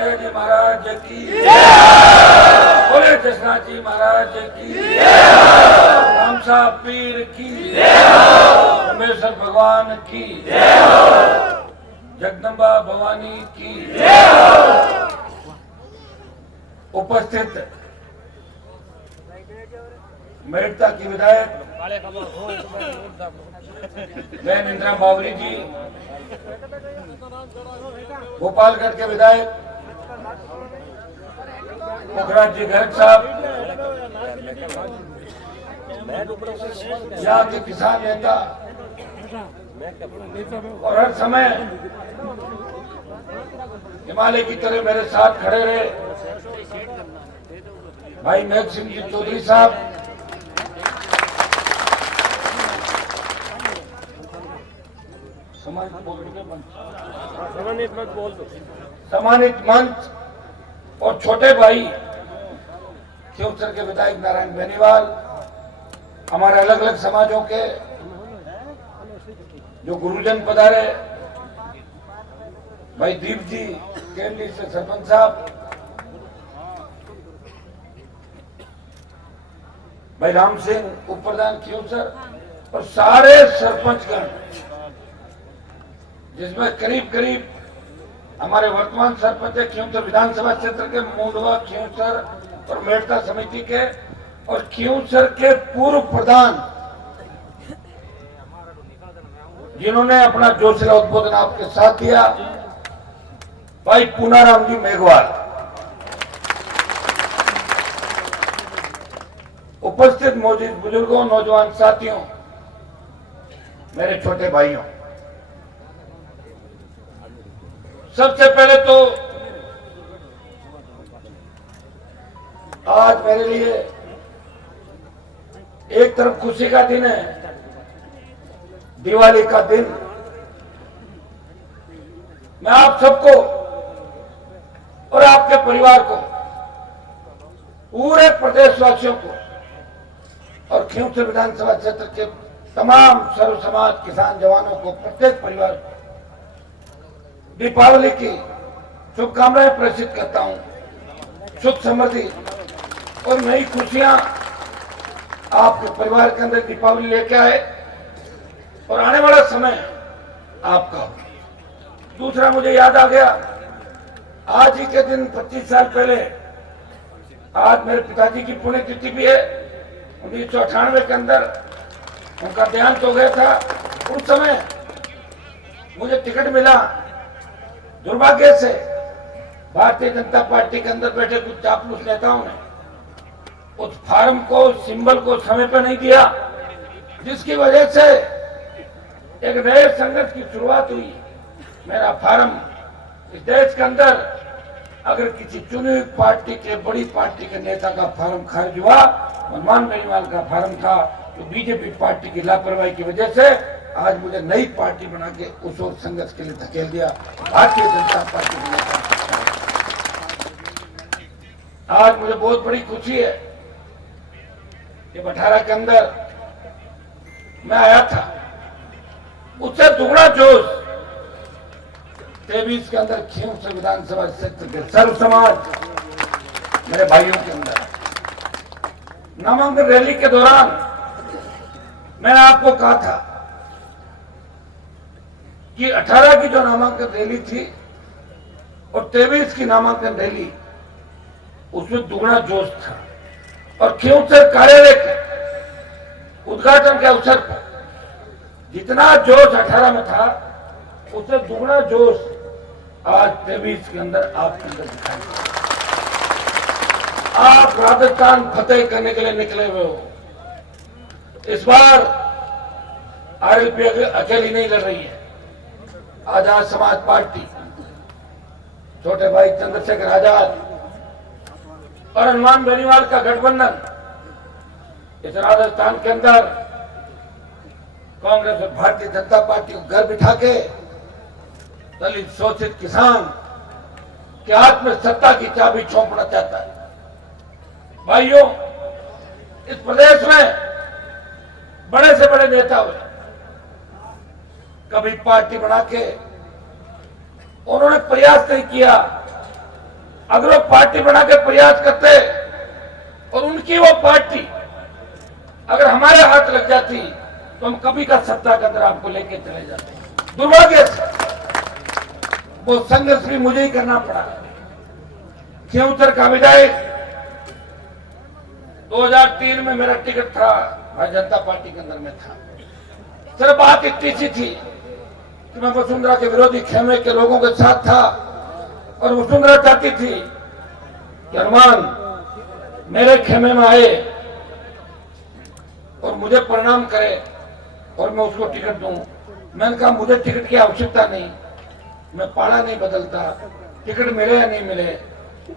रामदेव जी महाराज की, बोले कृष्णा जी महाराज की, राम साहब पीर की, परमेश्वर भगवान की, जगदम्बा भवानी की। उपस्थित मेड़ता की विधायक बहन इंदिरा बावरी जी, गोपालगढ़ के विधायक पुखराज जी गर्ग साहब, यहाँ के किसान नेता और हर समय हिमालय की तरह मेरे साथ खड़े रहे भाई मेघ सिंह जी चौधरी साहब, सम्मानित मंच और छोटे भाई क्योंसर के विधायक नारायण बेनीवाल, हमारे अलग अलग समाजों के जो गुरुजन पधारे, भाई दीप जी केंद्रीय से सरपंच साहब, भाई राम सिंह उप प्रधान क्योंसर और सारे सरपंचगण, जिसमें करीब करीब हमारे वर्तमान सरपंच क्योंसर विधानसभा क्षेत्र के मूंडवा क्योंसर और मेड़ता समिति के और क्योंसर के पूर्व प्रधान, जिन्होंने अपना जोशीला उद्बोधन आपके साथ दिया, भाई पूनाराम जी मेघवाल। उपस्थित मौजूद बुजुर्गों, नौजवान साथियों, मेरे छोटे भाइयों, सबसे पहले तो आज मेरे लिए एक तरफ खुशी का दिन है, दिवाली का दिन। मैं आप सबको और आपके परिवार को, पूरे प्रदेशवासियों को और क्योंसर विधानसभा क्षेत्र के तमाम सर्व समाज किसान जवानों को, प्रत्येक परिवार को दीपावली की शुभकामनाएं प्रेषित करता हूं। सुख समृद्धि और नई खुशियां आपके परिवार के अंदर दीपावली लेके आए और आने वाला समय आपका। दूसरा, मुझे याद आ गया, आज ही के दिन 25 साल पहले, आज मेरे पिताजी की पुण्यतिथि भी है। 1998 के अंदर उनका देहांत हो गया था। उस समय मुझे टिकट मिला, दुर्भाग्य से भारतीय जनता पार्टी के अंदर बैठे कुछ चापलूस नेताओं ने उस फार्म को, सिंबल को समय पर नहीं दिया, जिसकी वजह से एक नए संघर्ष की शुरुआत हुई। मेरा फार्म इस देश के अंदर अगर किसी चुनी हुई पार्टी के, बड़ी पार्टी के नेता का फार्म खारिज हुआ, मनमान बेनीवाल का फार्म था, तो बीजेपी पार्टी की लापरवाही की वजह से आज मुझे नई पार्टी बना के उस और संघर्ष के लिए धकेल दिया भारतीय जनता पार्टी के नेता। आज मुझे बहुत बड़ी खुशी है कि 18 के अंदर मैं आया था, उससे दुगना जोश 23 के अंदर क्योंसर विधानसभा क्षेत्र के सर्व समाज मेरे भाइयों के अंदर। नामांकन रैली के दौरान मैंने आपको कहा था कि 18 की जो नामांकन रैली थी और 23 की नामांकन रैली, उसमें दुगना जोश था। और क्योंसर कार्यालय के उद्घाटन के अवसर पर जितना जोश 18 में था, उससे दुगना जोश आज 23 के अंदर आपके अंदर दिखाई दिया। आप राजस्थान फतेह करने के लिए निकले हुए हो। इस बार आरएलपी अकेली नहीं लड़ रही है। आजाद समाज पार्टी, छोटे भाई चंद्रशेखर आजाद और हनुमान बेनीवाल का गठबंधन इस राजस्थान के अंदर कांग्रेस और भारतीय जनता पार्टी को घर बिठा के दलित शोषित किसान के हाथ में सत्ता की चाबी सौंपना चाहता है। भाइयों, इस प्रदेश में बड़े से बड़े नेता हुए, कभी पार्टी बना के उन्होंने प्रयास नहीं किया अगर वो पार्टी बना के प्रयास करते और उनकी वो पार्टी अगर हमारे हाथ लग जाती तो हम कभी का सत्ता के अंदर आपको लेके चले जाते। दुर्भाग्य से वो संघर्ष भी मुझे ही करना पड़ा। खियोसर का विधायक 2003 में मेरा टिकट था, भारतीय जनता पार्टी के अंदर में था। सिर्फ बात इतनी सी थी कि मैं वसुंधरा के विरोधी खेमे के लोगों के साथ था और वसुंधरा चाहती थी कि हनुमान मेरे खेमे में आए और मुझे प्रणाम करे और मैं उसको टिकट दूं। मैंने कहा मुझे टिकट की आवश्यकता नहीं, मैं पाड़ा नहीं बदलता, टिकट मिले या नहीं मिले।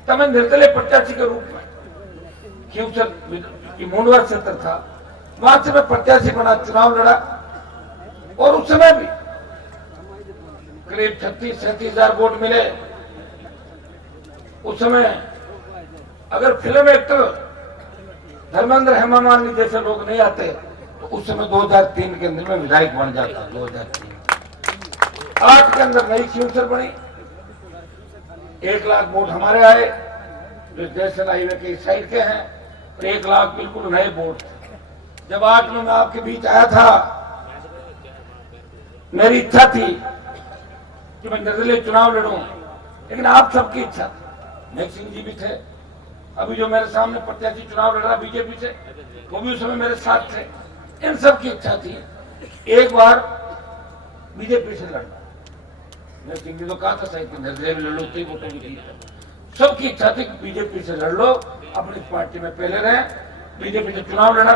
तब मैं निर्दलीय प्रत्याशी के रूप में खियोसर की मुंडवा क्षेत्र था, वहां से मैं प्रत्याशी बना, चुनाव लड़ा और उस समय भी करीब 36-37 हजार वोट मिले। उस समय अगर फिल्म एक्टर धर्मेंद्र हेमामालिनी जैसे लोग नहीं आते तो उस समय 2003 के अंदर में विधायक बन जाता। 2008 के अंदर नई खियोसर बनी, 1 लाख वोट हमारे आए जो नेशनल हाईवे के इस साइड के हैं और 1 लाख बिल्कुल नए वोट। जब 8 में मैं आपके बीच आया था, मेरी इच्छा थी कि मैं निर्दलीय चुनाव लड़ूं, लेकिन आप सबकी इच्छा थी। नेक सिंह जी भी थे, अभी जो मेरे सामने प्रत्याशी चुनाव लड़ रहा बीजेपी से, वो भी उस समय मेरे साथ थे। इन सब की इच्छा थी एक बार बीजेपी से लड़ना। नेक सिंह जी तो कहा था सही, निर्दलीय लड़ लो, तो वोटों की जीत। सबकी इच्छा थी कि बीजेपी से लड़ लो, अपनी पार्टी में पहले रहे, बीजेपी से चुनाव लड़ा।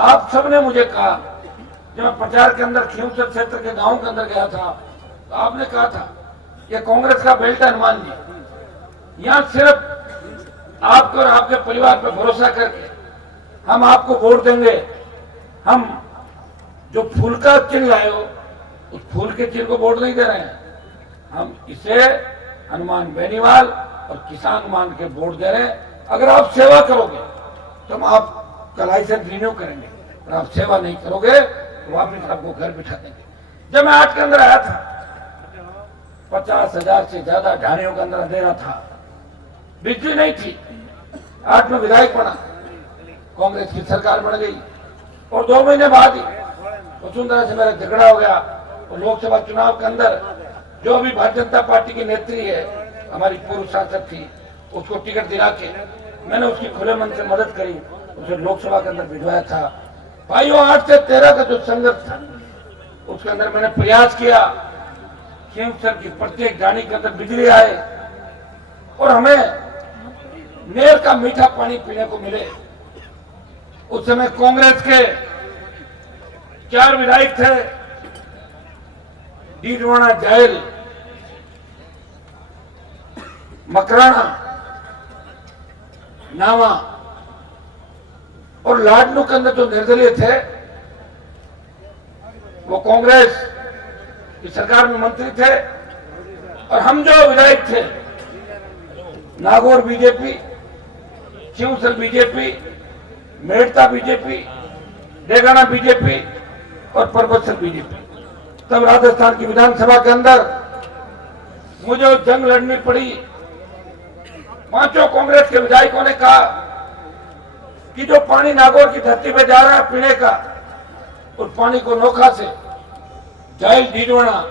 आप सबने मुझे कहा, जब मैं प्रचार के अंदर खियोसर क्षेत्र के गांव के अंदर गया था तो आपने कहा था कि कांग्रेस का बेल्ट हनुमान जी, यहां सिर्फ आपको और आपके परिवार पर भरोसा करके हम आपको वोट देंगे। हम जो फूल का चिन्ह लाए हो उस फूल के चिन्ह को वोट नहीं दे रहे हैं, हम इसे हनुमान बेनीवाल और किसान मान के वोट दे रहे हैं। अगर आप सेवा करोगे तो हम आपका लाइसेंस रिन्यू करेंगे, और आप सेवा नहीं करोगे तो वापिस आपको घर बिठा देंगे। जब मैं 8 के अंदर आया था, 50,000 से ज्यादा ढाणियों के अंदर अंधेरा था, बिजली नहीं थी। 8 में विधायक बना, कांग्रेस की सरकार बन गई और 2 महीने बाद ही वसुंधरा से मेरा झगड़ा हो गया और लोकसभा चुनाव के अंदर जो अभी भारतीय जनता पार्टी की नेत्री है, हमारी पूर्व सांसद थी, उसको टिकट दिला के मैंने उसकी खुले मन से मदद करी, उसे लोकसभा के अंदर भिजवाया था। भाइयों 8 से 13 का जो संघर्ष था उसके अंदर मैंने प्रयास किया खियोसर की प्रत्येक गाड़ी के अंदर बिजली आए और हमें नहर का मीठा पानी पीने को मिले। उस समय कांग्रेस के 4 विधायक थे, डीडवाना, जायल, मकराना, नावा और लाडनू के अंदर जो निर्दलीय थे वो कांग्रेस की सरकार में मंत्री थे और हम जो विधायक थे Nagaur BJP, Khinvsar BJP, Merta BJP, Degana BJP और परबतसर बीजेपी। तब राजस्थान की विधानसभा के अंदर मुझे जंग लड़नी पड़ी। 5 कांग्रेस के विधायकों ने कहा कि जो पानी नागौर की धरती पे जा रहा है पीने का, उस पानी को नोखा से जायल, डीडवाना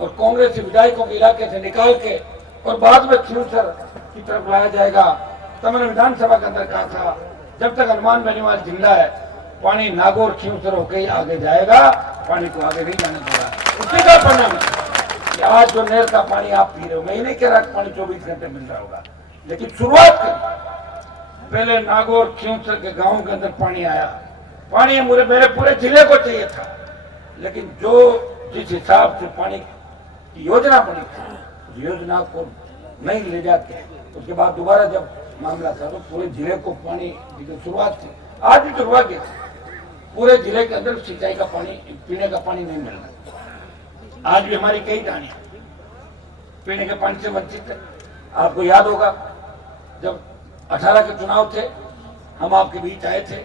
और कांग्रेस विधायकों के इलाके से निकाल के और बाद में खियोसर की तरफ लाया जाएगा। तब मैंने विधानसभा के अंदर कहा था जब तक हनुमान बेनीवाल जिंदा है पानी नागौर खियोसर होकर ही आगे जाएगा, पानी को आगे नहीं जाने देगा। उसी का परिणाम है कि आज जो नहर का पानी आप पी रहे हो, मैं ही नहीं कह रहा कि पानी 24 घंटे मिल रहा होगा, लेकिन शुरुआत करी। पहले नागौर खियोसर के गांव के अंदर पानी आया, पानी मेरे पूरे जिले को चाहिए था, लेकिन जिस हिसाब से पानी की योजना बनी थी उस योजना को नहीं ले जाते, उसके बाद दोबारा जब मामला था तो पूरे जिले को पानी की शुरुआत थी। आज भी दुर्भाग्य पूरे जिले के अंदर सिंचाई का पानी, पीने का पानी नहीं मिल रहा। आज भी हमारी कई ढाणियां पीने के पानी से वंचित है। आपको याद होगा जब 18 के चुनाव थे, हम आपके बीच आए थे,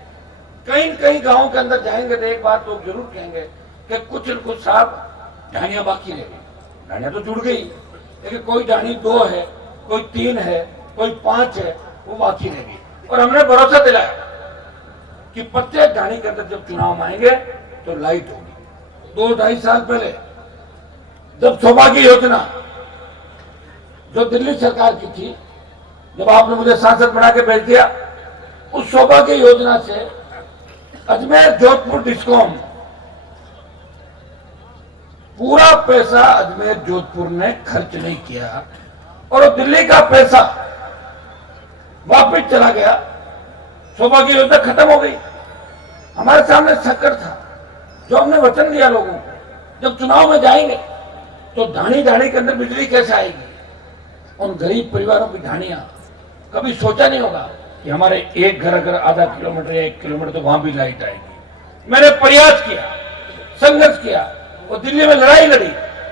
कहीं कहीं गांव के अंदर जाएंगे तो एक बात लोग जरूर कहेंगे कि कुछ न कुछ साहब ढाणियां बाकी रह गई। ढाणियां तो जुड़ गई, लेकिन कोई ढाणी 2 है कोई 3 है, कोई 5 है, वो बाकी रह गई। और हमने भरोसा दिलाया कि प्रत्येक ढाणी के अंदर जब चुनाव आएंगे तो लाइट होगी। 2-2.5 साल पहले जब सौभाग्य योजना जो दिल्ली सरकार की थी, जब आपने मुझे सांसद बना के भेज दिया, उस सौभाग्य योजना से अजमेर जोधपुर डिस्कॉम पूरा पैसा अजमेर जोधपुर ने खर्च नहीं किया और दिल्ली का पैसा वापस चला गया। सौभाग्य योजना खत्म हो गई। हमारे सामने संकट था जो हमने वचन दिया लोगों को, जब चुनाव में जाएंगे तो ढाणी ढाणी के अंदर बिजली कैसे आएगी। उन गरीब परिवारों की ढाणियां, कभी सोचा नहीं होगा कि हमारे एक घर अगर आधा किलोमीटर या 1 किलोमीटर तो वहां भी लाइट आएगी। मैंने प्रयास किया, संघर्ष किया और दिल्ली में लड़ाई लड़ी,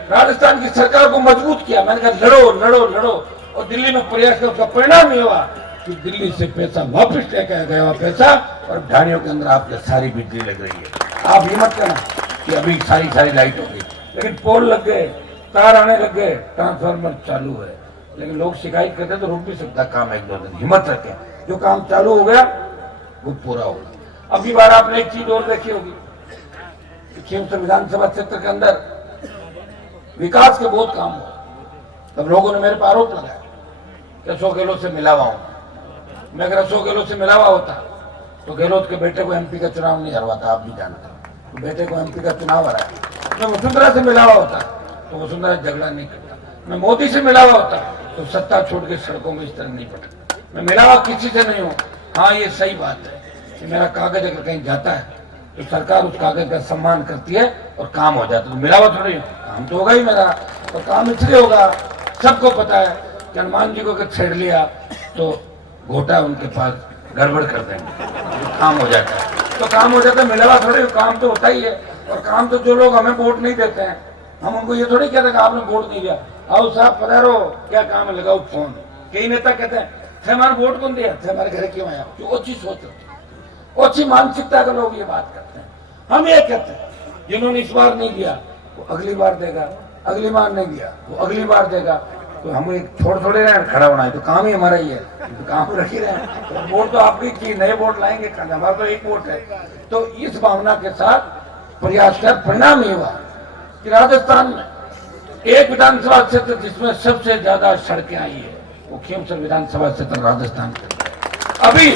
राजस्थान की सरकार को मजबूत किया। मैंने कहा लड़ो लड़ो लड़ो, और दिल्ली में प्रयास किया। उसका परिणाम ये हुआ कि दिल्ली से पैसा वापस लेकर गया हुआ पैसा और ढाणियों के अंदर आपके सारी बिजली लग रही है। आप हिम्मत करना कि अभी सारी लाइट होगी, लेकिन पोल लग गए, तार आने लग गए, ट्रांसफार्मर चालू है, लेकिन लोग शिकायत करते तो रुक भी सकता काम 1-2 दिन। हिम्मत रखें, जो काम चालू हो गया वो पूरा होगा। अगली बार आपने एक चीज और देखी होगी, खीमसर विधानसभा क्षेत्र के अंदर विकास के बहुत काम हुए। तब लोगों ने मेरे पर आरोप लगाया कि अशोक गहलोत से मिला हुआ हूं। मैं अगर अशोक गहलोत से मिला हुआ होता तो गहलोत के बेटे को एमपी का चुनाव नहीं हरवाता, आप भी जानते हो। तो बेटे को एमपी का चुनाव हराया। मैं वसुंधरा से मिला हुआ होता तो वसुंधरा झगड़ा नहीं करता। मैं मोदी से मिला हुआ होता तो सत्ता छोड़ के सड़कों में इस तरह नहीं पड़ता। मैं मिला हुआ किसी से नहीं हूं। हाँ, ये सही बात है कि मेरा कागज अगर कहीं जाता है तो सरकार उस कागज का सम्मान करती है और काम हो जाता है। तो मिला हुआ थोड़ी काम तो होगा ही मेरा, और काम इसलिए होगा, सबको पता है कि हनुमान जी को अगर छेड़ लिया तो घोटा उनके पास गड़बड़ कर देंगे, तो काम हो जाता है। तो काम हो जाता है, मिला हुआ थोड़ी, काम तो होता ही है। और काम तो जो लोग हमें वोट नहीं देते हैं, हम उनको ये थोड़ी कहते हैं कि आपने वोट नहीं दिया, आओ साहब पधारो, क्या काम है, लगाओ फोन। कई नेता कहते हैं थे हमारा वोट कौन दिया, थे हमारे घर क्यों आया। जो ओछी सोच होती है, ओछी मानसिकता के लोग ये बात करते हैं। हम ये कहते हैं जिन्होंने इस बार नहीं दिया वो अगली बार देगा, अगली बार नहीं दिया वो अगली बार देगा। तो हम एक छोड़ थोड़े रहे खड़ा होना है, तो काम ही हमारा ही है, तो काम रख ही रहे हैं। तो वोट तो आपकी चीज, नए वोट लाएंगे, हमारा तो एक वोट है। तो इस भावना के साथ प्रयास कर, परिणाम ये हुआ कि राजस्थान में एक विधानसभा क्षेत्र जिसमें सबसे ज्यादा सड़कें आई है वो खीमसर विधानसभा क्षेत्र राजस्थान के। अभी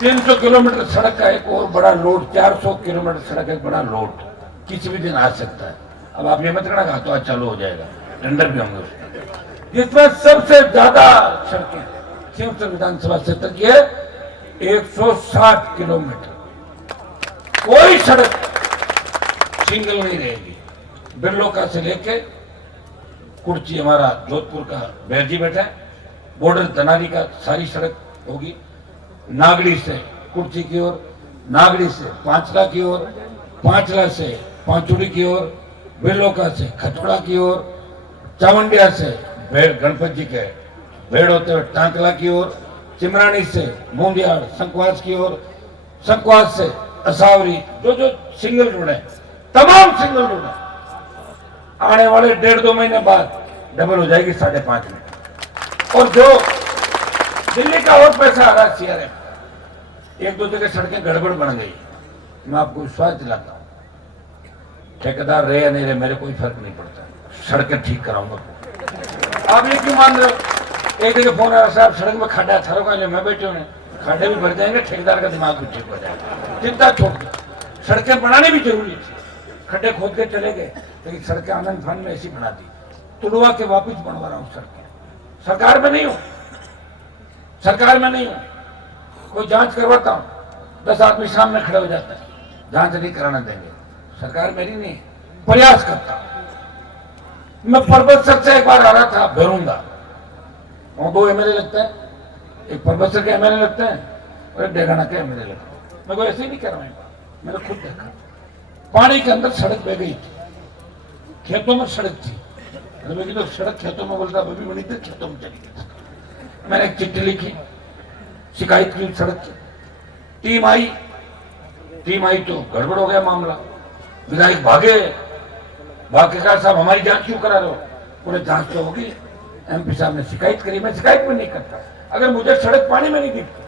300 किलोमीटर सड़क का एक और बड़ा लोड, 400 किलोमीटर सड़क एक बड़ा लोड किसी भी दिन आ सकता है। अब आप ये मत करना कहा तो आज चालू हो जाएगा, टेंडर भी होंगे उसमें। जिसमें सबसे ज्यादा सड़कें खीमसर विधानसभा क्षेत्र की है, 160 किलोमीटर। कोई सड़क सिंगल नहीं रहेगी। बिरलोका से लेके कुर्ची, हमारा जोधपुर का बैरजी बैठा है, बॉर्डर धनारी का सारी सड़क होगी। नागड़ी से कुर्ची की ओर, नागड़ी से पांचला की ओर, पांचला से पांचुड़ी की ओर, बिरलोका से खटोड़ा की ओर, चावंडिया से भेड़ गणपत जी के भेड़ होते हुए टांकला की ओर, चिमरानी से मूंदियाड़ संकवास की ओर, संकवास से असावरी, जो सिंगल रोड है, तमाम सिंगल रोड है। आने वाले 1.5-2 महीने बाद डबल हो जाएगी 5.5 में। और जो दिल्ली का और पैसा आ रहा है सीआरएफ, 1-2 जगह सड़कें गड़बड़ बन गई। मैं आपको विश्वास दिलाता हूं, ठेकेदार रहे या नहीं रहे मेरे कोई फर्क नहीं पड़ता, सड़कें ठीक कराऊंगा। आप ये क्यों मान रहे हो? एक जगह फोन आया, साहब सड़क में खड्डा था, मैं बैठे हुए खड्डे भी भर जाएंगे, ठेकेदार का दिमाग भी ठीक हो जाएगा। चिंता छोड़ दो, सड़कें बनानी भी जरूरी थी। खड्डे खोद के चले गए, लेकिन सड़कें आनंद फान में ऐसी बना दी। तुड़वा के वापिस बनवा रहा हूं सड़कें। सरकार में नहीं हूं, सरकार में नहीं हूं। कोई जांच करवाता हूं, 10 आदमी सामने खड़े हो जाता है, जांच नहीं कराना देंगे। सरकार मेरी नहीं, प्रयास करता हूं। मैं परबतसर से एक बार आ रहा था भरूंगा, वहां 2 एमएलए लगते हैं, एक परबतसर के एमएलए लगते हैं और एक डेगाना के एमएलए लगते हैं। मैं कोई ऐसे ही नहीं कर रहा हूं, मैंने खुद देखा। पानी के अंदर सड़क बह गई थी, खेतों में सड़क थी। तो सड़क खेतों में बोलता अभी बनी थी, खेतों में चली गई। मैंने एक चिट्ठी लिखी, शिकायत की सड़क की। टीम आई तो गड़बड़ हो गया मामला। विधायक भागे, कहा साहब हमारी जांच क्यों करा रहे हो? बोले जांच तो होगी, एमपी साहब ने शिकायत करी, मैं शिकायत भी नहीं करता। अगर मुझे सड़क पानी में नहीं दिखती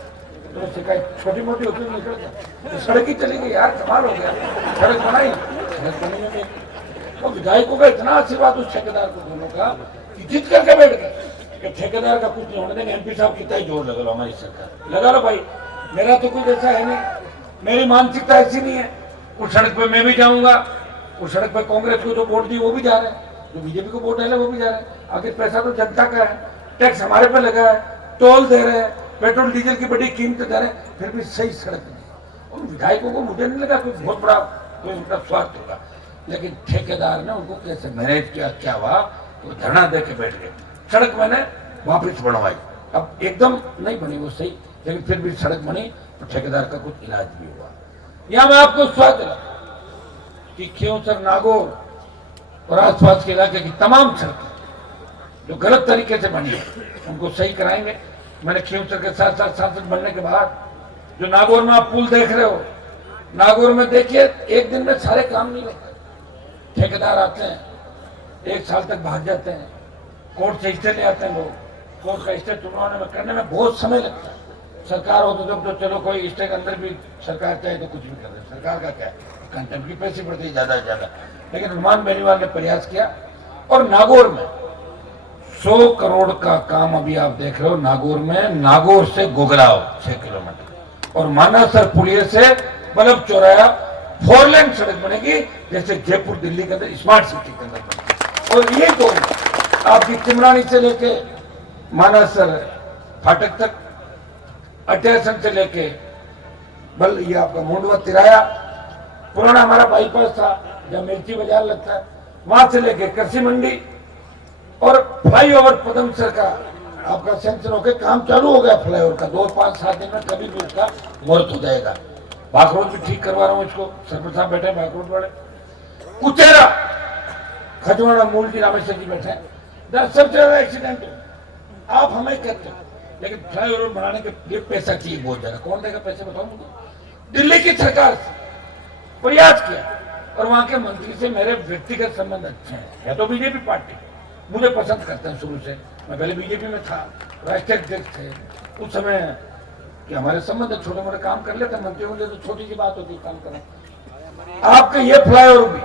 तो शिकायत छोटी मोटी होती नहीं करता, तो सड़क ही चली गई यार, कमाल हो गया, सड़क बनाई, सड़क बनी में तो विधायकों का इतना आशीर्वाद उस ठेकेदार को दोनों का कि जीत करके बैठ गए कि ठेकेदार का कुछ नहीं होने देंगे। एमपी साहब कितना ही जोर लगा लो, हमारी सरकार लगा लो भाई, मेरा तो कुछ ऐसा है नहीं, मेरी मानसिकता ऐसी नहीं है। उस सड़क पे मैं भी जाऊंगा, उस सड़क पे कांग्रेस को जो वोट दी वो भी जा रहे हैं, जो बीजेपी को वोट डाले वो भी जा रहे हैं। आखिर पैसा तो जनता का है, टैक्स हमारे पे लगा है, टोल दे रहे हैं, पेट्रोल डीजल की बड़ी कीमत दे रहे हैं, फिर भी सही सड़क नहीं। और विधायकों को मुझे नहीं लगा कोई बहुत बड़ा कोई उनका स्वार्थ होगा, लेकिन ठेकेदार ने उनको कैसे मैनेज किया, क्या हुआ, तो धरना दे के बैठ गए। सड़क मैंने वापिस बनवाई, अब एकदम नहीं बनी वो सही, लेकिन फिर भी सड़क बनी तो ठेकेदार का कुछ इलाज भी हुआ। यहां मैं आपको स्वागत दिला कि खियोसर, नागौर और आसपास के इलाके की तमाम सड़कें जो गलत तरीके से बनी है उनको सही कराएंगे। मैंने खियोसर के साथ साथ सांसद बनने के बाद जो नागौर में आप पुल देख रहे हो, नागौर में देखिए एक दिन में सारे काम नहीं होते, ठेकेदार आते हैं, एक साल तक भाग जाते हैं, कोर्ट से स्टे ले आते हैं लोग, कोर्ट का स्टे चुनवाने में करने में बहुत समय लगता है। सरकार हो तो जब तो चलो कोई स्टे के अंदर भी सरकार चाहे तो कुछ भी कर दे, सरकार का क्या है, कंटेम्प्ट की पैसे पड़ती है ज्यादा से ज्यादा। लेकिन हनुमान बेनीवाल ने प्रयास किया और नागौर में 100 करोड़ का काम अभी आप देख रहे हो नागौर में, नागौर से गोगराव 6 किलोमीटर और मानासर पुलिया से बल्लभ चौराया 4 लेन सड़क बनेगी, जैसे जयपुर दिल्ली के अंदर स्मार्ट सिटी के अंदर बनेगी। और ये तो आपकी चिमरानी से लेके मानासर फाटक तक, अटेसन से लेके बल ये आपका मुंडवा तिराया, पुराना हमारा बाईपास था जब मिर्ची बाजार लगता है, वहां से लेके कृषि मंडी और फ्लाईओवर पदमसर का आपका सेंक्शन होकर काम चालू हो गया फ्लाईओवर का, 2, 5, 7 दिन में कभी भी उसका मुहूर्त हो जाएगा। बागरोड भी ठीक करवा रहा हूँ इसको, सरपंच साहब बैठे बागरोड वाले, कुचेरा, खजवाड़ा, मूल जी, रामेश्वर जी बैठे हैं, सबसे ज्यादा एक्सीडेंट आप हमें कहते हो, लेकिन फ्लाईओवर बनाने के लिए पैसा चाहिए बहुत ज्यादा, कौन देगा पैसे बताओ मुझे। दिल्ली की सरकार से प्रयास किया और वहां के मंत्री से मेरे व्यक्तिगत संबंध अच्छे हैं, है तो बीजेपी पार्टी, मुझे पसंद करते हैं शुरू से, मैं पहले बीजेपी में था, राष्ट्रीय अध्यक्ष थे उस समय कि हमारे संबंध छोटे मोटे काम कर लेते, मंत्रियों के लिए तो छोटी सी बात होती है काम करना। आपका ये फ्लाईओवर भी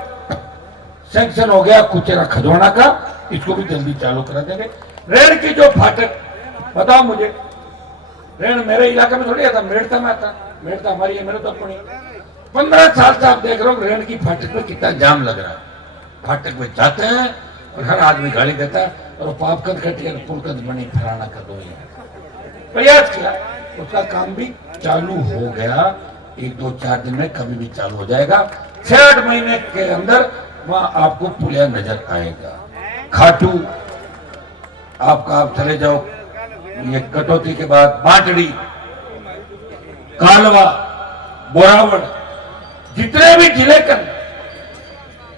सैंक्शन हो गया कुचेरा खजवाड़ा का, इसको भी जल्दी चालू करा देंगे। रेल की जो फाटक, बताओ मुझे, रेल मेरे इलाके में थोड़ी आता, मेड़ता में आता, मेड़ता हमारी है, मेरे तो अपनी 15 साल से आप देख रहे हो रेल की फाटक में कितना जाम लग रहा है। फाटक में जाते हैं और हर आदमी गाड़ी देता है और पाप कद कटिए पुलकद बनी फलाना कर दो, प्रयास किया, उसका काम भी चालू हो गया, 1, 2, 4 दिन में कभी भी चालू हो जाएगा। 6-8 महीने के अंदर वहां आपको पुलिया नजर आएगा। खाटू आपका, आप चले जाओ ये कटौती के बाद बाटड़ी, कालवा, बोरावड़, जितने भी जिले के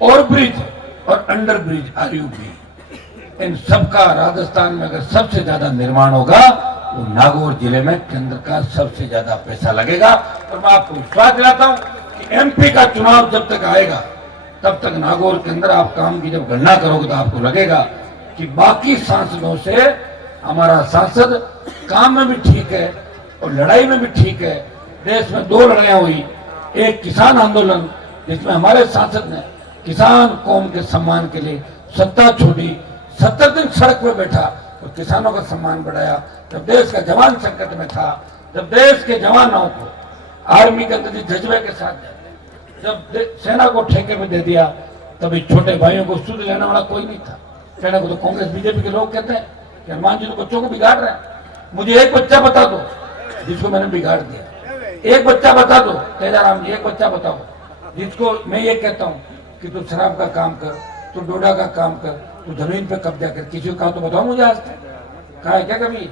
और ब्रिज और अंडर ब्रिज आरयूबी, इन सबका राजस्थान में अगर सबसे ज्यादा निर्माण होगा तो नागौर जिले में केंद्र का सबसे ज्यादा पैसा लगेगा। और मैं आपको विश्वास दिलाता हूं कि एमपी का चुनाव जब तक आएगा तब तक नागौर के अंदर आप काम की जब गणना करोगे तो आपको लगेगा कि बाकी सांसदों से हमारा सांसद काम में भी ठीक है और लड़ाई में भी ठीक है। देश में 2 लड़ाइयां हुई, एक किसान आंदोलन जिसमें हमारे सांसद ने किसान कौम के सम्मान के लिए सत्ता छोड़ी, 70 दिन सड़क पर बैठा और किसानों का सम्मान बढ़ाया। जब देश का जवान संकट में था, जब देश के जवानों को आर्मी के अंदर जज्बे के साथ, जब सेना को ठेके में दे दिया, तभी छोटे भाइयों को सुध लेने वाला कोई नहीं था। कहने को तो कांग्रेस बीजेपी के लोग कहते हैं कि हनुमान जी तो बच्चों को बिगाड़ रहे हैं। मुझे एक बच्चा बता दो जिसको मैंने बिगाड़ दिया, एक बच्चा बता दो तेजाराम जी, एक बच्चा बताओ जिसको मैं ये कहता हूँ कि तू शराब का काम कर, तू डोडा का काम कर, तू जमीन पे कब्जा कर, किसी को कहा तो बताओ मुझे आज तक कहा है क्या कभी?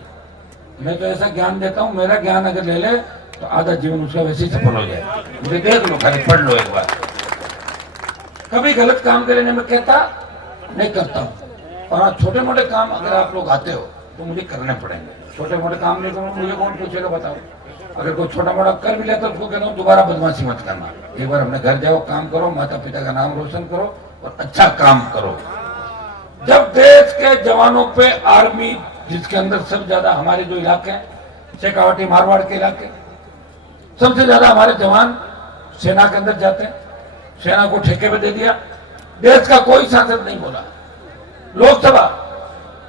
मैं तो ऐसा ज्ञान देता हूँ, मेरा ज्ञान अगर ले ले तो आधा जीवन उसका वैसे ही सफल हो जाए। मुझे देख लो, खाली पढ़ लो एक बार। कभी गलत काम के लेने में कहता नहीं करता हूँ, और हाँ छोटे मोटे काम अगर आप लोग आते हो तो मुझे करने पड़ेंगे। छोटे मोटे काम नहीं करूँ मुझे कौन पूछेगा बताओ। अगर कोई छोटा मोटा कर भी लेता तो उसको कहता हूँ दोबारा बदमाशी मत करना, एक बार अपने घर जाओ, काम करो, माता पिता का नाम रोशन करो और अच्छा काम करो। जब देश के जवानों पे आर्मी, जिसके अंदर सबसे ज्यादा हमारे जो इलाके हैं, शेखावटी मारवाड़ के इलाके, सबसे ज्यादा हमारे जवान सेना के अंदर जाते हैं, सेना को ठेके पे दे दिया, देश का कोई सांसद नहीं बोला। लोकसभा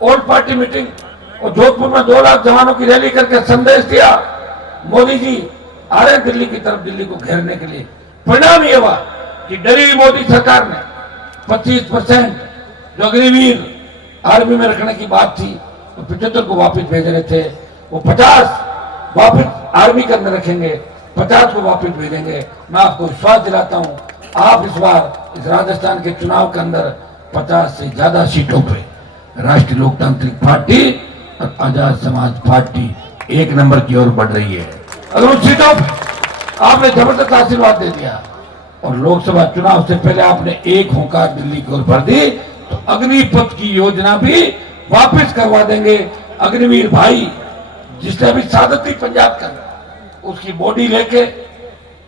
ऑल पार्टी मीटिंग और जोधपुर में 2 लाख जवानों की रैली करके संदेश दिया, मोदी जी आ रहे दिल्ली की तरफ, दिल्ली को घेरने के लिए। परिणाम ये हुआ कि डरी हुई मोदी सरकार ने 25% जो अग्निवीर आर्मी में रखने की बात थी, तो 75 को वापस भेज रहे थे, वो 50 वापस आर्मी के अंदर रखेंगे, 50 को वापस भेजेंगे। मैं आपको विश्वास दिलाता हूं, आप इस बार इस राजस्थान के चुनाव के अंदर 50 से ज्यादा सीटों पे राष्ट्रीय लोकतांत्रिक पार्टी और आजाद समाज पार्टी 1 नंबर की ओर बढ़ रही है। अगर उन सीटों पे आपने जबरदस्त आशीर्वाद दे दिया और लोकसभा चुनाव से पहले आपने एक होकर दिल्ली की ओर भर दी, तो अग्निपथ की योजना भी वापस करवा देंगे। अग्निवीर भाई जिसने अभी शहादत दी पंजाब के अंदर, उसकी बॉडी लेके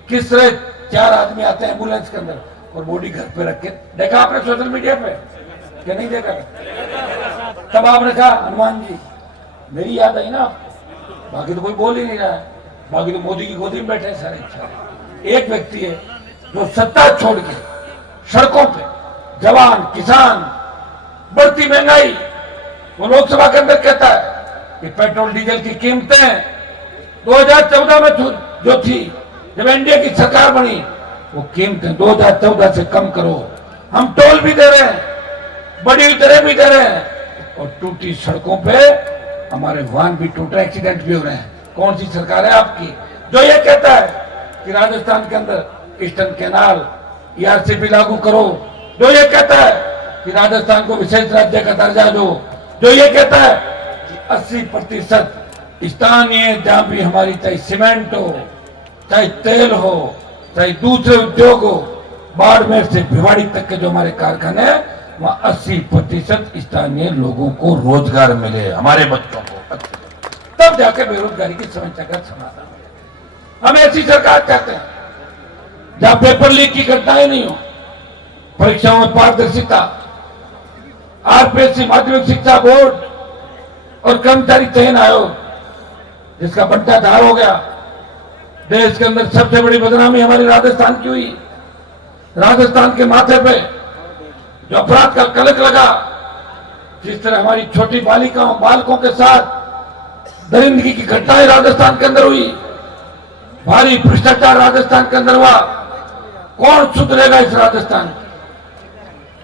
किस तरह 4 आदमी आते हैं एम्बुलेंस के अंदर और बॉडी घर पे रख के, देखा आपने सोशल मीडिया पे क्या नहीं देखा? तब आपने कहा हनुमान जी मेरी याद आई ना, बाकी तो कोई बोल ही नहीं रहा है, बाकी तो मोदी की गोदी में बैठे हैं सारे। एक व्यक्ति है जो सत्ता छोड़ के सड़कों पे जवान किसान, बढ़ती महंगाई, वो लोकसभा के अंदर कहता है कि पेट्रोल डीजल की कीमतें 2014 में जो थी, जब एनडीए की सरकार बनी, वो कीमतें 2014 से कम करो। हम टोल भी दे रहे हैं, बड़ी दरें भी दे रहे हैं, और टूटी सड़कों पे हमारे वाहन भी टूट रहे, एक्सीडेंट भी हो रहे हैं। कौन सी सरकार है आपकी जो ये कहता है कि राजस्थान के अंदर ईस्टर्न कैनाल ईआरसीपी लागू करो, जो ये कहता है कि राजस्थान को विशेष राज्य का दर्जा दो, जो ये कहता है कि 80% स्थानीय, जहां भी हमारी चाहे सीमेंट हो, चाहे तेल हो, चाहे दूसरे उद्योग हो, बाड़मेर से भिवाड़ी तक के जो हमारे कारखाने हैं, वहां 80% स्थानीय लोगों को रोजगार मिले, हमारे बच्चों को, तब जाकर बेरोजगारी की समस्या का समाधान। हम ऐसी सरकार चाहते हैं जहां पेपर लीक की घटनाएं नहीं हो, परीक्षाओं में पारदर्शिता, आरपीएससी माध्यमिक शिक्षा बोर्ड और कर्मचारी चयन आयोग जिसका बंटाधार हो गया। देश के अंदर सबसे बड़ी बदनामी हमारी राजस्थान की हुई। राजस्थान के माथे पे जो अपराध का कलंक लगा, जिस तरह हमारी छोटी बालिकाओं बालकों के साथ दरिंदगी की घटनाएं राजस्थान के अंदर हुई, भारी भ्रष्टाचार राजस्थान के अंदर हुआ, कौन सुधरेगा इस राजस्थान की?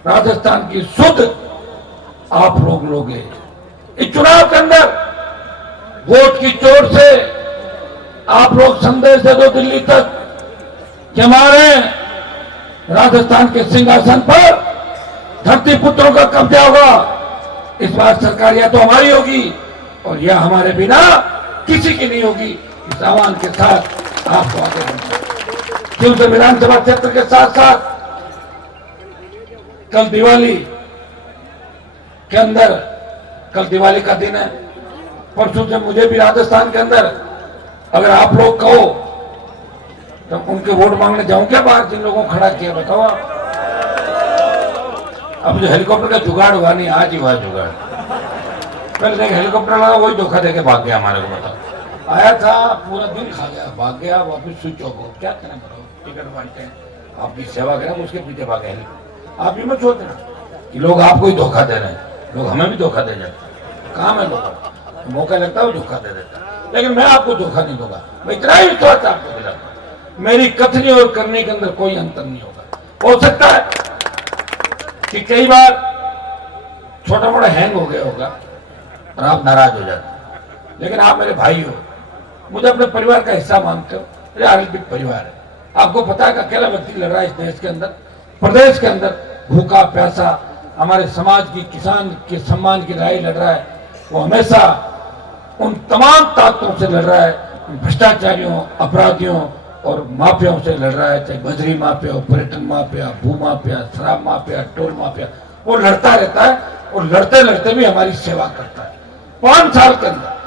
राजस्थान की सुध आप लोग लोगे। इस चुनाव के अंदर वोट की चोट से आप लोग संदेश दे दो दिल्ली तक कि हमारे राजस्थान के सिंहासन पर धरती पुत्रों का कब्जा होगा। इस बार सरकार या तो हमारी होगी और या हमारे बिना किसी की नहीं होगी। इस आह्वान के साथ आपको आगे बढ़ना। शिवसर विधानसभा क्षेत्र के साथ साथ कल दिवाली के अंदर, कल दिवाली का दिन है, परसों से मुझे भी राजस्थान के अंदर अगर आप लोग कहो तो उनके वोट मांगने जाऊं क्या बाहर, जिन लोगों को खड़ा किया बताओ आप। अब जो हेलीकॉप्टर का जुगाड़ हुआ नहीं, आज ही हुआ जुगाड़। पहले देख हेलीकॉप्टर लगा, वही धोखा देके भाग गया हमारे को। बताओ आया था, पूरा दिन खा गया, भाग गया, वापिस स्विच ऑफ हो। क्या करें बताओ, टिकट बांटते हैं, आपकी सेवा करें, उसके पीछे भागे। आप भी मत सोचना कि लोग आपको ही धोखा दे रहे हैं, लोग हमें भी धोखा दे जाते। काम है लोग, मौका लगता है वो धोखा दे देता, लेकिन मैं आपको धोखा नहीं दूंगा। मैं इतना ही विश्वास आपको दिलाता, मेरी कथनी और करने के अंदर कोई अंतर नहीं होगा। हो सकता है कि कई बार छोटा मोटा हैंग हो गया होगा और आप नाराज हो जाते, लेकिन आप मेरे भाई हो, मुझे अपने परिवार का हिस्सा मानते हो। मेरा राजनीतिक परिवार है, आपको पता है कि अकेला व्यक्ति लड़ रहा है इस देश के अंदर, प्रदेश के अंदर, भूखा प्यासा, हमारे समाज की, किसान के सम्मान की लड़ाई लड़ रहा है। वो हमेशा उन तमाम ताकतों से लड़ रहा है, भ्रष्टाचारियों, अपराधियों और माफियाओं से लड़ रहा है, चाहे बजरी माफिया हो, पर्यटन माफिया, भू माफिया, शराब माफिया, टोल माफिया, वो लड़ता रहता है और लड़ते लड़ते भी हमारी सेवा करता है। 5 साल के अंदर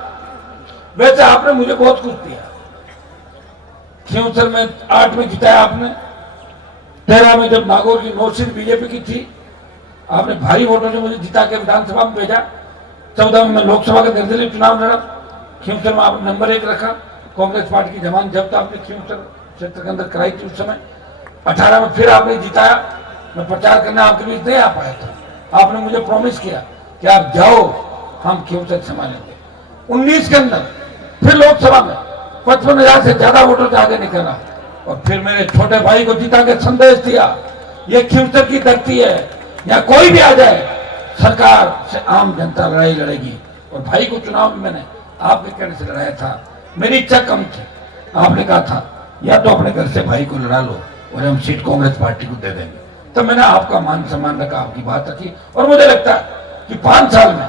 वैसे आपने मुझे बहुत कुछ दिया। खींवसर में 8 में जिताया आपने, 13 में जब नागौर की नोटशीट बीजेपी की थी, आपने भारी वोटों से मुझे जिता के विधानसभा में भेजा। 14 में लोकसभा का निर्दलीय चुनाव लड़ा, खींवसर में आपने नंबर 1 रखा। कांग्रेस पार्टी की जमानत जब्त आपने खींवसर क्षेत्र के अंदर कराई थी उस समय। 18 में फिर आपने जिताया, मैं प्रचार करने आपके बीच नहीं आ पाया था। आपने मुझे प्रॉमिस किया कि आप जाओ, हम खींवसर संभालेंगे। 19 के अंदर फिर लोकसभा में 55,000 से ज्यादा वोटों से आगे निकला और फिर मेरे छोटे भाई को जिता के संदेश दिया, ये खींवसर की धरती है, या कोई भी आ जाए सरकार से आम जनता लड़ाई लड़ेगी। और भाई को चुनाव में मैंने आपके कहने से लड़ाया था, मेरी इच्छा कम थी। आपने कहा था या तो अपने घर से भाई को लड़ा लो और हम सीट कांग्रेस पार्टी को दे देंगे। तो मैंने आपका मान सम्मान रखा, आपकी बात रखी और मुझे लगता है कि 5 साल में